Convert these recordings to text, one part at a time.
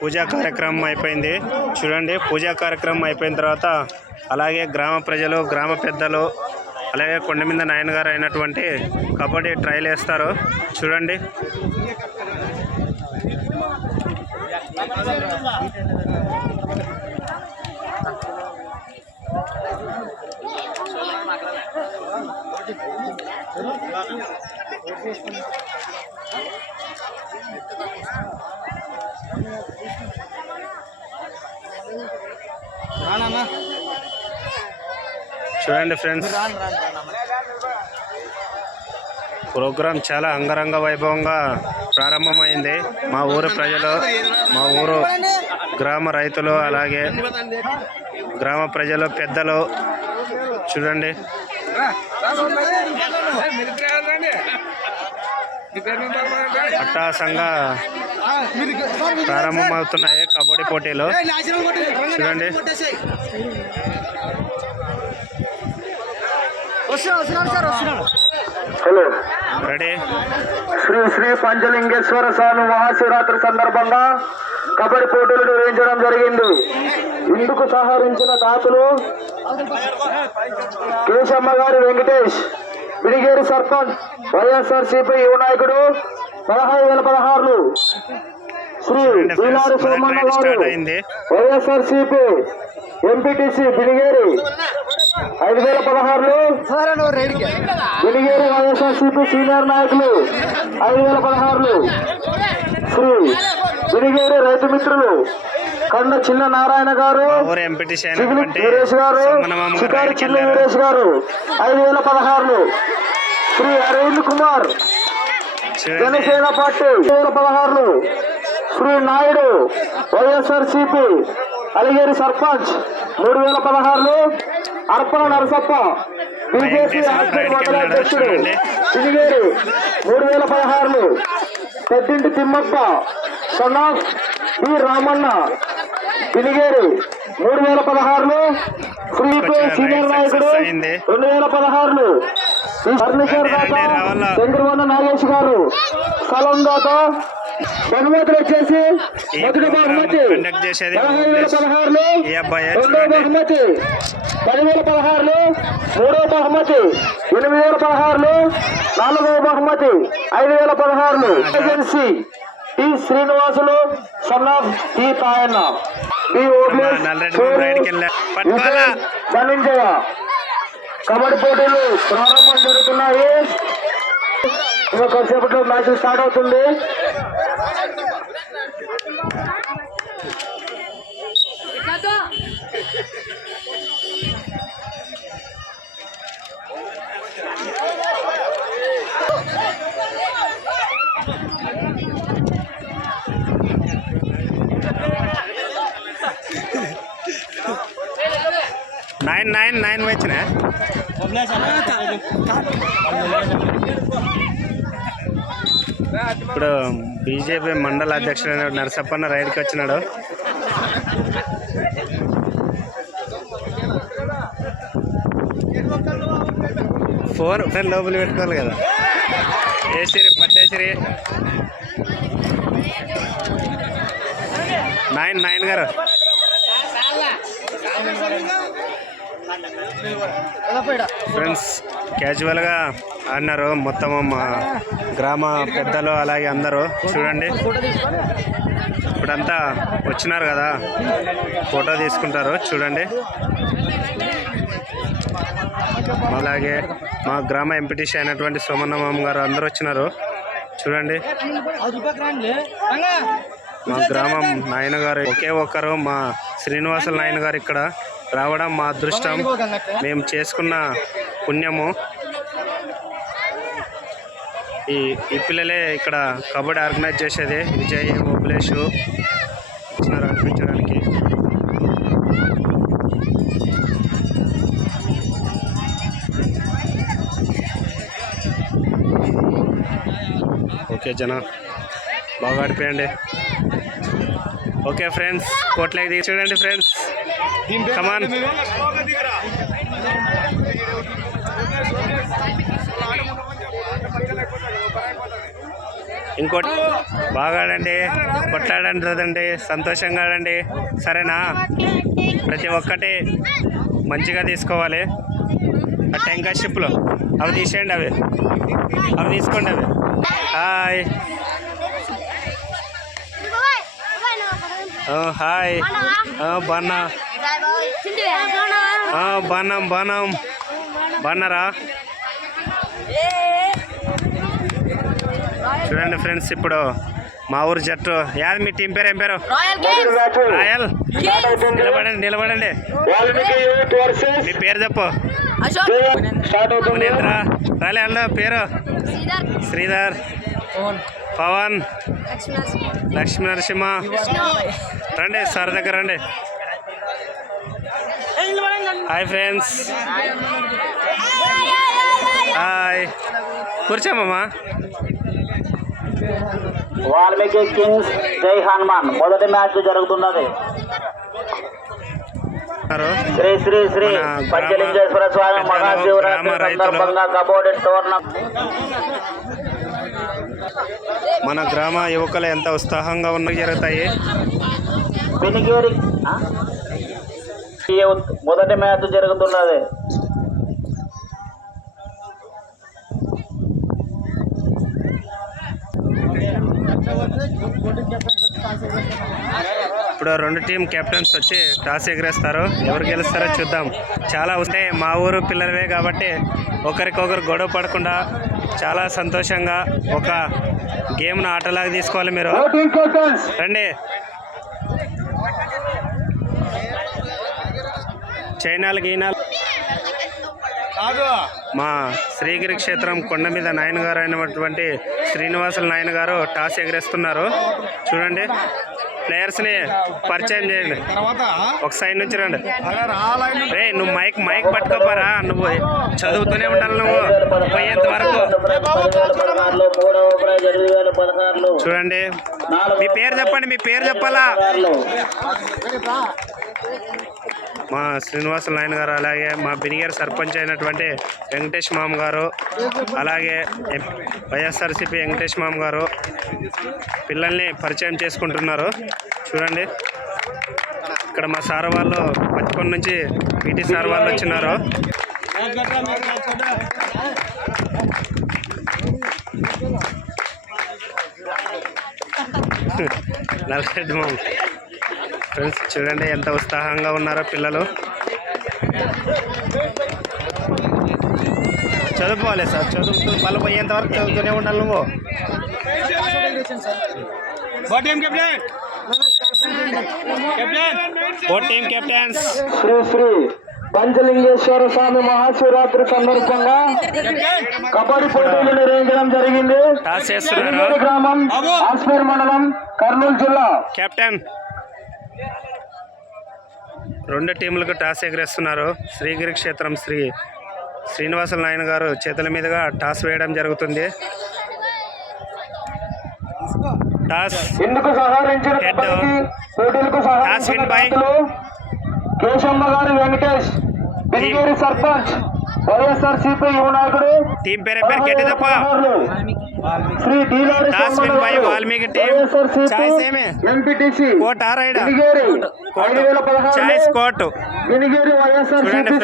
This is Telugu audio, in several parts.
పూజా కార్యక్రమం అయిపోయింది. చూడండి పూజా కార్యక్రమం అయిపోయిన తర్వాత అలాగే గ్రామ ప్రజలు గ్రామ పెద్దలు అలాగే కొండ మీద నాయనగారు అయినటువంటి కబడ్డీ ట్రయల్ వేస్తారు. చూడండి. చూడండి ఫ్రెండ్స్. ప్రోగ్రాం చాలా అంగరంగ వైభవంగా ప్రారంభమైంది. మా ఊరు ప్రజలు మా ఊరు గ్రామ రైతులు అలాగే గ్రామ ప్రజలు పెద్దలు చూడండి. అట్టాసంగా ప్రారంభమవుతున్నాయి. కబడ్డీ పోటీలు. చూడండి. హలో. రెడీ? శ్రీ శ్రీ పంచలింగేశ్వర స్వామి మహాశివరాత్రి సందర్భంగా కబడ్డీ పోటీలు నిర్వహించడం జరిగింది. ఇందుకు సహకరించిన దాతలు కేశమ్మ గారి వెంకటేష్ బిడిగేరి సర్పంచ్ వైఎస్ఆర్ సిపి యువ నాయకుడు పదహారు వేల పదహారులు. శ్రీ సోమన్న గారు వైఎస్ఆర్ సిపి ఎంపీటీసీ బిడిగేరి ఐదు వేల పదహారులు వైఎస్ఆర్సీపీ సీనియర్ నాయకులు ఐదు వేల పదహారులు శ్రీ రైతు మిత్రులు కండ చిన్న నారాయణ గారు వీరేష్ గారు చికారి చిన్న వీరేష్ గారు ఐదు వేల పదహారులు శ్రీ అరవింద్ కుమార్ జనసేన పార్టీ ఐదు వేల పదహారులు శ్రీ నాయుడు వైఎస్ఆర్ సిపి అలిగేరి సర్పంచ్ మూడు వేల పదహారులు అర్పణ నరసప్ప బీజేపీ అధ్యక్షుడు సిరిగేరి మూడు వేల పదహారులు Peddinti Thimmappa son of B Ramanna Biligeri మూడు వేల పదహారులు శ్రీపే సీనియర్ నాయకుడు రెండు వేల పదహారులు ఫర్నిచర్ దాత చంద్రవన్న నాగేష్ గారు స్థలం దాత బహుమతులు వచ్చేసి ఈ మొదటి బహుమతి పదహైదు వేల పదహారులు ఈ రెండో బహుమతి పదివేల పదహారులు మూడో బహుమతి ఎనిమిది వేల పదహారులు నాలుగవ బహుమతి ఐదు వేల పదహారులు agency T Srinivasulu son of T Tayanna? Vijay, Dhananjaya kabaddi పోటీలు ప్రారంభం జరుగుతున్నాయి. ఇంకా కొద్దిసేపట్లో మ్యాచ్ స్టార్ట్ అవుతుంది. నైన్ నైన్ నైన్ వచ్చినా ఇప్పుడు బీజేపీ మండల అధ్యక్షుడు నరసప్పన్న రైడ్కి వచ్చినాడు. ఫోర్ ఫోన్ లోపల పెట్టుకోవాలి కదా. ఏసిరి పట్టేసిరి. Nine nine garu. ఫ్రెండ్స్ క్యాజువల్గా ఆడినారు. మొత్తం మా గ్రామ పెద్దలు అలాగే అందరూ. చూడండి. ఇప్పుడంతా వచ్చినారు కదా. ఫోటో తీసుకుంటారు. చూడండి. అలాగే మా గ్రామ ఎంపీటీసీ అయినటువంటి సోమన్నమామ గారు అందరూ వచ్చినారు. చూడండి. మా గ్రామం నాయన గారు ఒకే ఒక్కరు. మా శ్రీనివాసుల నాయన గారు ఇక్కడ. రావడం మా అదృష్టం. మేము చేసుకున్న పుణ్యము. ఈ ఈ పిల్లలే ఇక్కడ కబడ్డీ ఆర్గనైజ్ చేసేది. విజయ్ ఓబులేష్ వచ్చినారు అనిపించడానికి. ఓకే జన బాగా ఆడిపోయండి. ఓకే ఫ్రెండ్స్ కోట్లకి దిగి చూడండి ఫ్రెండ్స్. కమాన్ ఇంకోటి బాగా ఆడండి కొట్లాడండి సంతోషంగా ఆడండి. సరేనా? ప్రతి ఒక్కటి మంచిగా తీసుకోవాలి. ఆ టెంకాయ షిప్లు అవి తీసేయండి అవి. అవి తీసుకోండి అవి. హాయ్. హాయ్. బాన్నా ఆ, బాన్నాం బాన్నాం బాన్నారా? చూడండి ఫ్రెండ్స్ ఇప్పుడు మా ఊరు జట్టు. యాది మీ టీం పేరు ఏం పేరు? రాయల్ నిలబడండి నిలబడండి. మీ పేరు చెప్పు. మునేంద్ర. రాలే పేరు? శ్రీధర్. పవన్. లక్ష్మీ నరసింహ రండి సార్ దగ్గర రండి. హాయ్ ఫ్రెండ్స్ హాయ్ కూర్చోమమ్మా వాల్మీకి కింగ్స్ జై హనుమాన్. మొదటి మ్యాచ్ జరుగుతున్నది. శ్రీ శ్రీ శ్రీ పంచలింగేశ్వర స్వామి మహాశివరాత్రి. సందర్భంగా కబోర్డ్ టోర్నమెంట్ మన గ్రామ యువకులు ఎంత ఉత్సాహంగా ఉన్న జరుగుతాయి పినిగేరి మొదటి మ్యాచ్ జరుగుతున్నది. ఇప్పుడు రెండు టీం కెప్టెన్స్ వచ్చి టాస్ ఎగరేస్తారు. ఎవరు గెలుస్తారో చూద్దాం. చాలా వస్తే మా ఊరు పిల్లలవే కాబట్టి ఒకరికొకరు గొడవ పడకుండా చాలా సంతోషంగా ఒక గేమ్ను ఆటలాగా తీసుకోవాలి మీరు. రండి. చైనాలు గీనాలు మా శ్రీగిరి క్షేత్రం కొండ మీద నాయన గారు అయినటువంటి శ్రీనివాసుల నాయన గారు టాస్ ఎగరేస్తున్నారు. చూడండి ప్లేయర్స్ని పరిచయం చేయండి. ఒక సైడ్ నుంచి రండి. రే నువ్వు మైక్ మైక్ పట్టుకోపారా నువ్వు చదువుతూనే ఉండాలి నువ్వు. పోయేంత వరకు. చూడండి మీ పేరు చెప్పండి మీ పేరు చెప్పాలా? మా శ్రీనివాస నాయన గారు అలాగే మా బినిగేర్ సర్పంచ్ అయినటువంటి వెంకటేష్ మామ గారు అలాగే ఎం- వైఎస్ఆర్సీపీ వెంకటేష్ మామ గారు పిల్లల్ని పరిచయం చేసుకుంటున్నారు. చూడండి. ఇక్కడ మా సార్ వాళ్ళు పచ్చికొండ నుంచి పీటీ సార్ వాళ్ళు వచ్చినారు. నల్గడ్డ మామ. ఫ్రెండ్స్ చూడండి ఎంత ఉత్సాహంగా ఉన్నారో పిల్లలు. చదువుకోవాలి సార్ చదువుతూ మళ్ళీ పోయేంత వరకు చదువుతూనే ఉండాలి నువ్వు. కెప్టెన్స్ శ్రీ శ్రీ పంచలింగేశ్వర స్వామి మహాశివరాత్రి సందర్భంగా కబడ్డీ పోటీలు నిర్వహించడం జరిగింది. గ్రామం ఆస్పేర్ మండలం కర్నూలు జిల్లా. కెప్టెన్ రెండు టీంలకు టాస్ ఎగరేస్తున్నారు. శ్రీగిరి క్షేత్రం శ్రీ శ్రీనివాసుల నాయన గారు చేతుల మీదుగా టాస్ వేయడం జరుగుతుంది. టాస్ కేశమ్మ గారి వెంకటేష్ సర్పంచ్ వైఎస్ఆర్ సిపి యువ నాయకుడు టీం పేరే పేరు గట్టి తప్ప Sri Deelari toss win by Valmiki team. Choice ఏమే? ఎంపీటీసీ కోట్ పదహారు చాయిస్ కోట్. చూడండి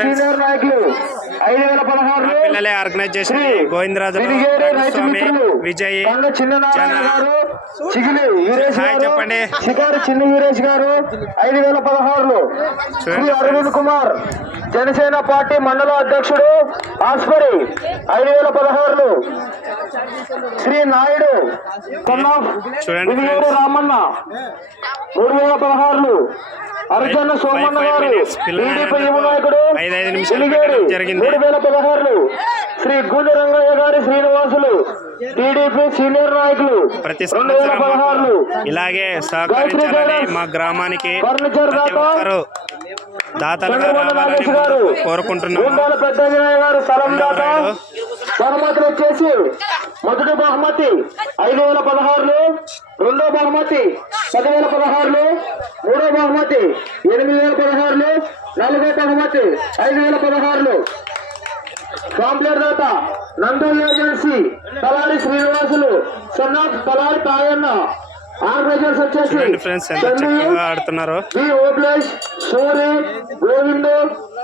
సిపి పిల్లలే ఆర్గనైజ్ చేసింది గోవిందరాజు స్వామి విజయ్ హాయ్ గారు చెప్పండి. షికారి చిన్న వీరేష్ గారు ఐదు వేల పదహారులో శ్రీ అరవింద్ కుమార్ జనసేన పార్టీ మండల అధ్యక్షుడు ఆస్పరి ఐదు వేల పదహారులో శ్రీ నాయుడు friends. రామన్న మూడు వేల పదహారులు అర్జున సోమన్న గారు టీడీపీ యువ నాయకుడు జరిగింది. మూడు వేల పదహారులు శ్రీ గూడి రంగయ్య గారి శ్రీనివాసులు టీడీపీ సీనియర్ నాయకులు ప్రతి రెండు వేల సంవత్సరం ఇలాగే సహకరించాలని మా గ్రామానికి ఫర్నిచర్ దాతలుగా రావాలని కోరుకుంటున్నాము గుండాల పెద్ద గారు స్థలం దాత. బహుమతులు వచ్చేసి మొదటి బహుమతి ఐదు వేల పదహారులు రెండో బహుమతి పదివేల పదహారులు మూడో బహుమతి ఎనిమిది వేల పదహారులు నాలుగో బహుమతి ఐదు వేల పదహారులు కాంప్లైంట్ దాత నందు agency Talari Srinivasulu son of Talari Tayanna. Organisers వచ్చేసి ఆడుతున్నారో. బి ఓబ్లేష్ సూరి గోవిందు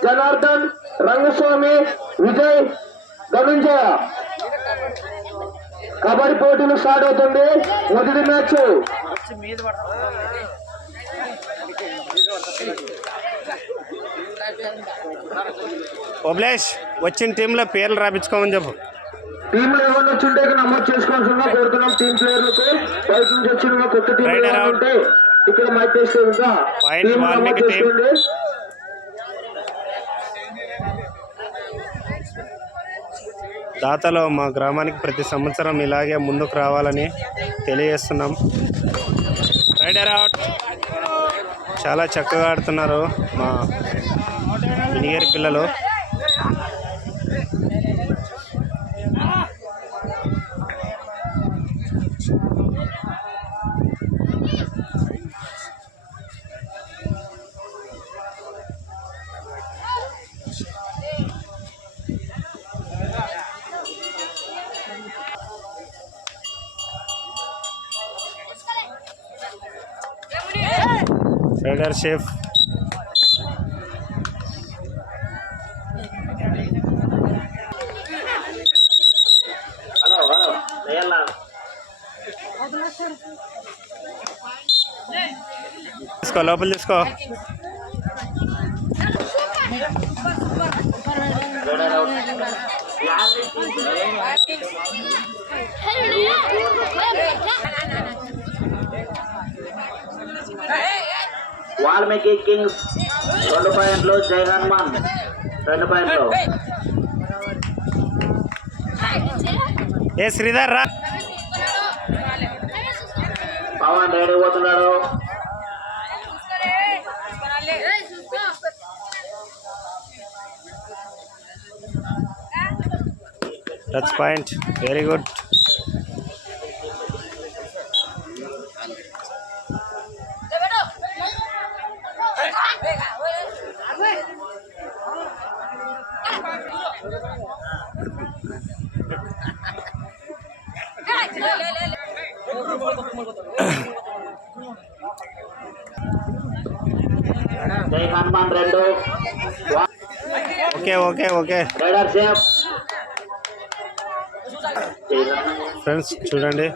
జనార్దన్ రంగస్వామి విజయ్ ధనుంజయ కబడ్డీ పోటీలు స్టార్ట్ అవుతుంది. మొదటి మ్యాచ్. ఓబ్లేష్ వచ్చిన టీంలో పేర్లు రాపించుకోమని చెప్పు. టీంలో ఎవరు వచ్చింటే నమోదు చేసుకోవాల్సిందిగా కోరుతున్నాం టీం ప్లేయర్లకు. బయట నుంచి వచ్చిన కొత్త టీం. ఉంటే ఇక్కడ మైక్ Point టీం నమోదు. చేసుకోండి. దాతలో మా గ్రామానికి ప్రతి సంవత్సరం ఇలాగే ముందుకు రావాలని తెలియజేస్తున్నాం. రైడర్ అవుట్ చాలా చక్కగా ఆడుతున్నారు మా వినిగేరి పిల్లలు. రైడర్ షేఫ్ తీసుకో లోపల వాల్మీకి కింగ్స్ రెండు పాయింట్లు జై హనుమాన్. రెండు పాయింట్లు. ఏ శ్రీధర్ రా. పవన్ రెడీ పోతున్నాడు? Touch point very good Jai Hanuman రెండు ఓకే ఓకే సేఫ్ ఫ్రెండ్స్ చూడండి.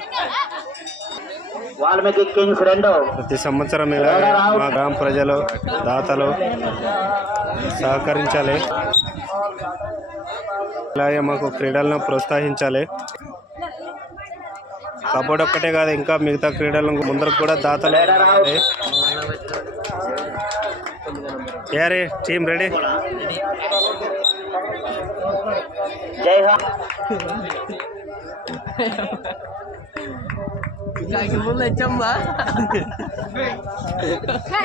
వాల్మీకి కింగ్స్ రెండు. ప్రతి సంవత్సరం ఇలాగే మా గ్రామ ప్రజలు దాతలు సహకరించాలి. ఇలాగే మాకు క్రీడలను ప్రోత్సహించాలి. కబడ్డీ ఒక్కటే కాదు ఇంకా మిగతా క్రీడలను ముందరకు కూడా దాతలు. యారే టీం రెడీ? జై హ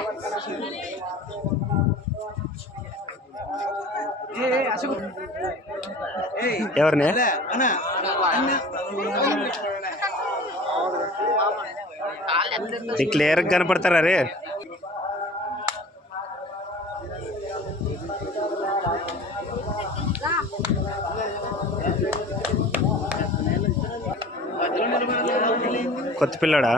ఎవరిని? నీకు క్లియర్గా కనపడతారా రే? కొత్త పిల్లడా?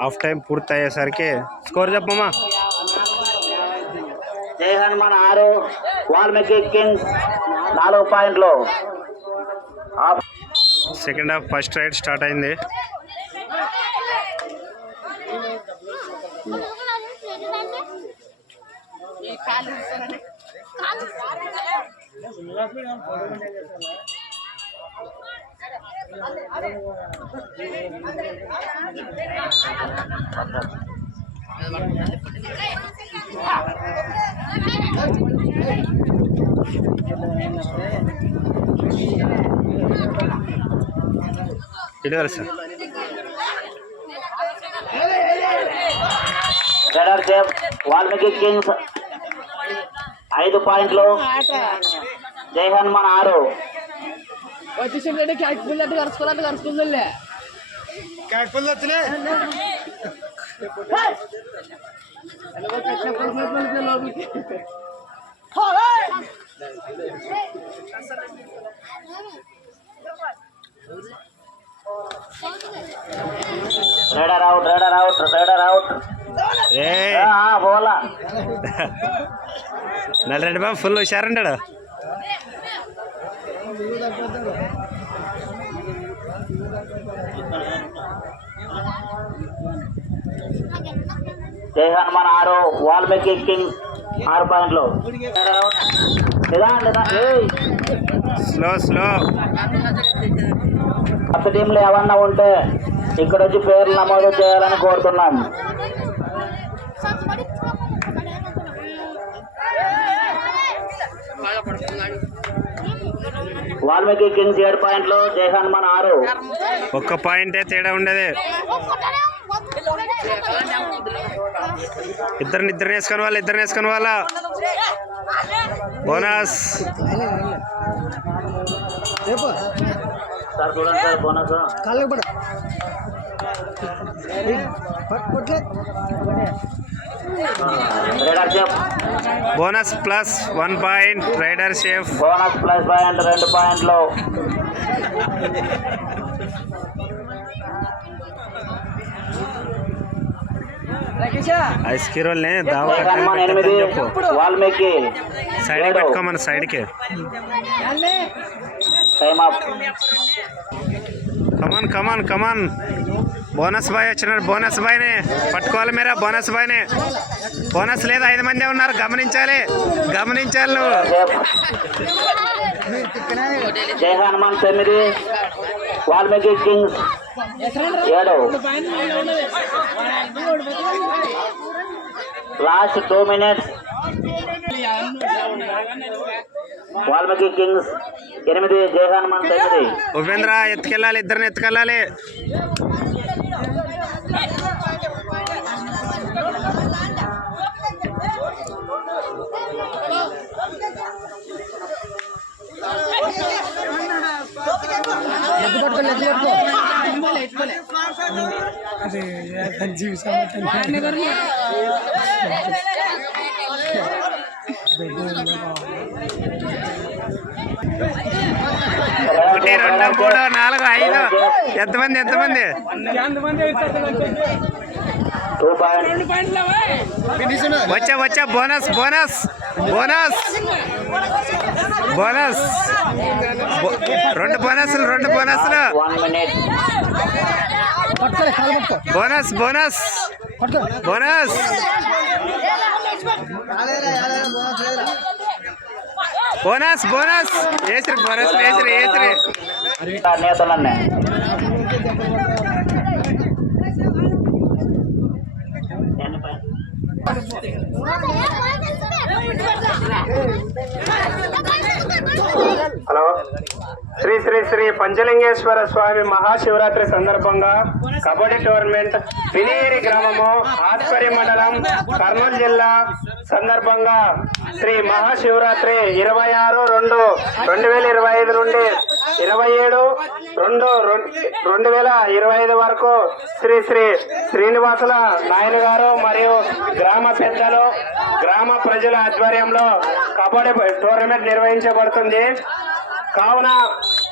హాఫ్ టైం పూర్తి అయ్యేసరికి స్కోర్ చెప్పమ్మా. జై హనుమాన్ ఆరు వాల్మీకి కింగ్ నాలుగు పాయింట్లు. Half second half first raid start అయింది. ఇటు సేఫ్ వాల్మీకి కింగ్స్ ఐదు పాయింట్లు. జై హనుమాన్ ఆరు. వచ్చేసి క్యాక్ పుల్ అంటే కరుచుకోవాలంటే కరుచుకుందిలే. Raider out raider out raider out ఏ బోలా నల్లరెడ్డి బాబు ఫుల్ హుషారంటాడు జై హనుమాన్ ఆరు వాల్మీకి కింగ్ ఆరు పాయింట్లు. లేదా లేదా ఏయ్ స్లో స్లో కొత్త టీంలు ఏమన్నా ఉంటే ఇక్కడ వచ్చి పేర్లు నమోదు చేయాలని కోరుతున్నాం. వాల్మీకి కింగ్స్ ఏడు పాయింట్లు జై హనుమాన్ ఆరు. ఒక్క పాయింటే తేడా ఉండేది. ఇద్దరిని ఇద్దరు వేసుకొని వాళ్ళ ఇద్దరు వేసుకొని వాళ్ళ. బోనస్. సార్ చూడండి సార్ బోనస్. కాళ్ళకి పడ కొట్లే raider safe bonus plus one point raider safe bonus plus point రెండు పాయింట్లు. రాకేషా ఐస్ కిరోల్ని దావ జై హనుమాన్ ఎనిమిది? చెప్పు. వాల్మీకి. సైడ్ ఏడు. పెట్టుకోమని సైడ్కి time up come on come on come on bonus boy వచ్చినాడు బోనస్ బాయ్ని పట్టుకోవాలి మీరా? బోనస్ బాయ్ని. బోనస్ లేదు ఐదు మంది ఉన్నారు. గమనించాలి. గమనించాలి నువ్వు. జై హనుమాన్ తొమ్మిది. వాల్మీకి కింగ్స్ ఏడు. Last two minutes. Valmiki kings ఎనిమిది జై హనుమాన్ తొమ్మిది. ఉపేంద్ర ఎత్తుకెళ్ళాలి. ఇద్దరిని ఎత్తుకెళ్ళాలి. ఒకటి రెండు మూడు నాలుగు ఐదు. ఎంతమంది ఎంతమంది? వచ్చా వచ్చా బోనస్ బోనస్. బోనస్. బోనస్. రెండు బోనస్లు రెండు బోనస్లు. Bonus bonus. Bonus. Bonus bonus. వేసిరి bonus వేసిరి వేసిరి నేతలన్నీ హలో. శ్రీ శ్రీ శ్రీ పంచలింగేశ్వర స్వామి మహాశివరాత్రి సందర్భంగా కబడ్డీ టోర్నమెంట్ పినేరి గ్రామము ఆత్పరి మండలం కర్నూలు జిల్లా సందర్భంగా శ్రీ మహాశివరాత్రి ఇరవై ఆరు రెండు రెండు వేల ఇరవై ఐదు నుండి ఇరవై ఏడు రెండు రెండు వేల ఇరవై ఐదు వరకు శ్రీ శ్రీ శ్రీనివాసుల నాయన గారు మరియు గ్రామ పెద్దలు గ్రామ ప్రజల ఆధ్వర్యంలో కబడ్డీ టోర్నమెంట్ నిర్వహించబడుతుంది. కావున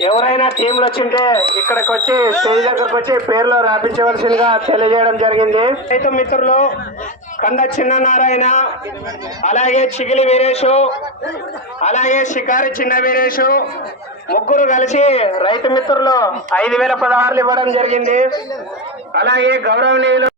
ఎవరైనా టీంలు వచ్చింటే ఇక్కడికి వచ్చి స్టేజ్ దగ్గరకు వచ్చి పేర్లు రాపించవలసిందిగా తెలియజేయడం జరిగింది. రైతు మిత్రులు కంద చిన్న నారాయణ అలాగే చిగిలి వీరేషు అలాగే షికారి చిన్న వీరేషు ముగ్గురు కలిసి రైతు మిత్రులు ఐదు వేల పదహారులు ఇవ్వడం జరిగింది. అలాగే గౌరవనీయులు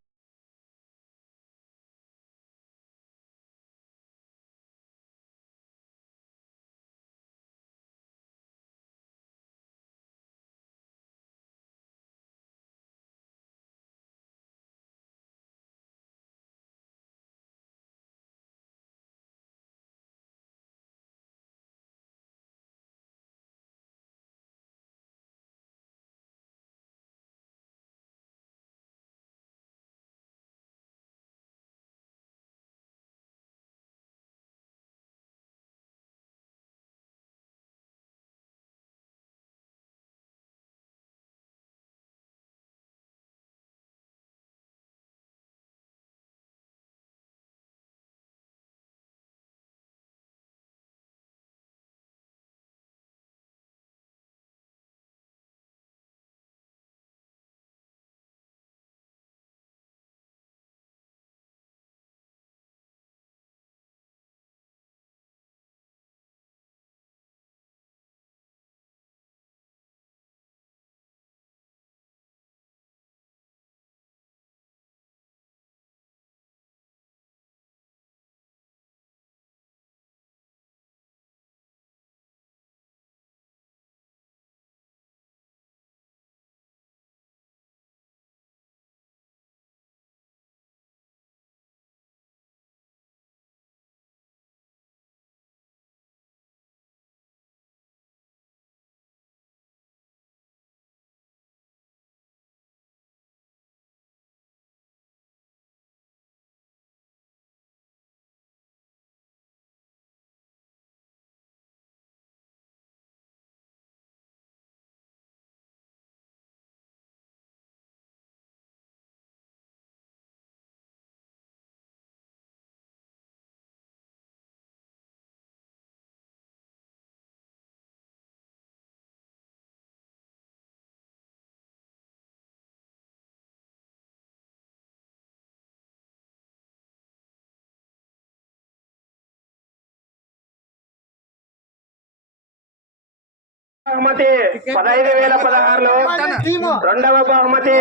బహుమతి పదహైదు వేల పదహారులో రెండవ బహుమతి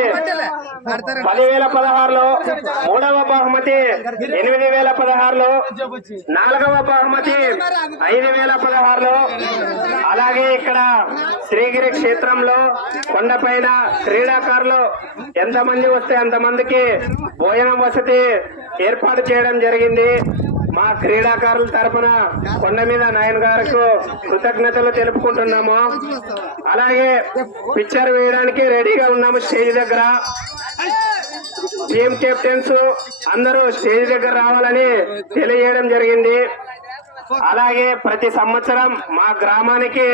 పదివేల పదహారులో మూడవ బహుమతి ఎనిమిది వేల పదహారులో నాలుగవ బహుమతి ఐదు వేల పదహారులో అలాగే ఇక్కడ శ్రీగిరి క్షేత్రంలో కొండపైన క్రీడాకారులు ఎంతమంది వస్తే అంతమందికి భోజనం వసతి ఏర్పాటు చేయడం జరిగింది. మా క్రీడాకారుల తరపున కొండ మీద నాయన్ గారికి కృతజ్ఞతలు తెలుపుకుంటున్నాము. అలాగే పిక్చర్ వేయడానికి రెడీగా ఉన్నాము స్టేజ్ దగ్గర. టీమ్ కెప్టెన్స్ అందరూ స్టేజ్ దగ్గర రావాలని తెలియజేయడం జరిగింది. అలాగే ప్రతి సంవత్సరం మా గ్రామానికి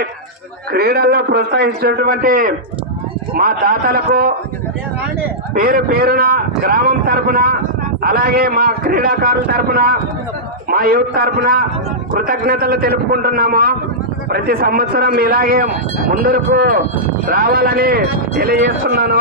క్రీడల్లో ప్రోత్సహించినటువంటి మా దాతలకు పేరు పేరున గ్రామం తరపున అలాగే మా క్రీడాకారుల తరపున మా యూత్ తరపున కృతజ్ఞతలు తెలుపుకుంటున్నాము. ప్రతి సంవత్సరం ఇలాగే ముందుకు రావాలని తెలియజేస్తున్నాను.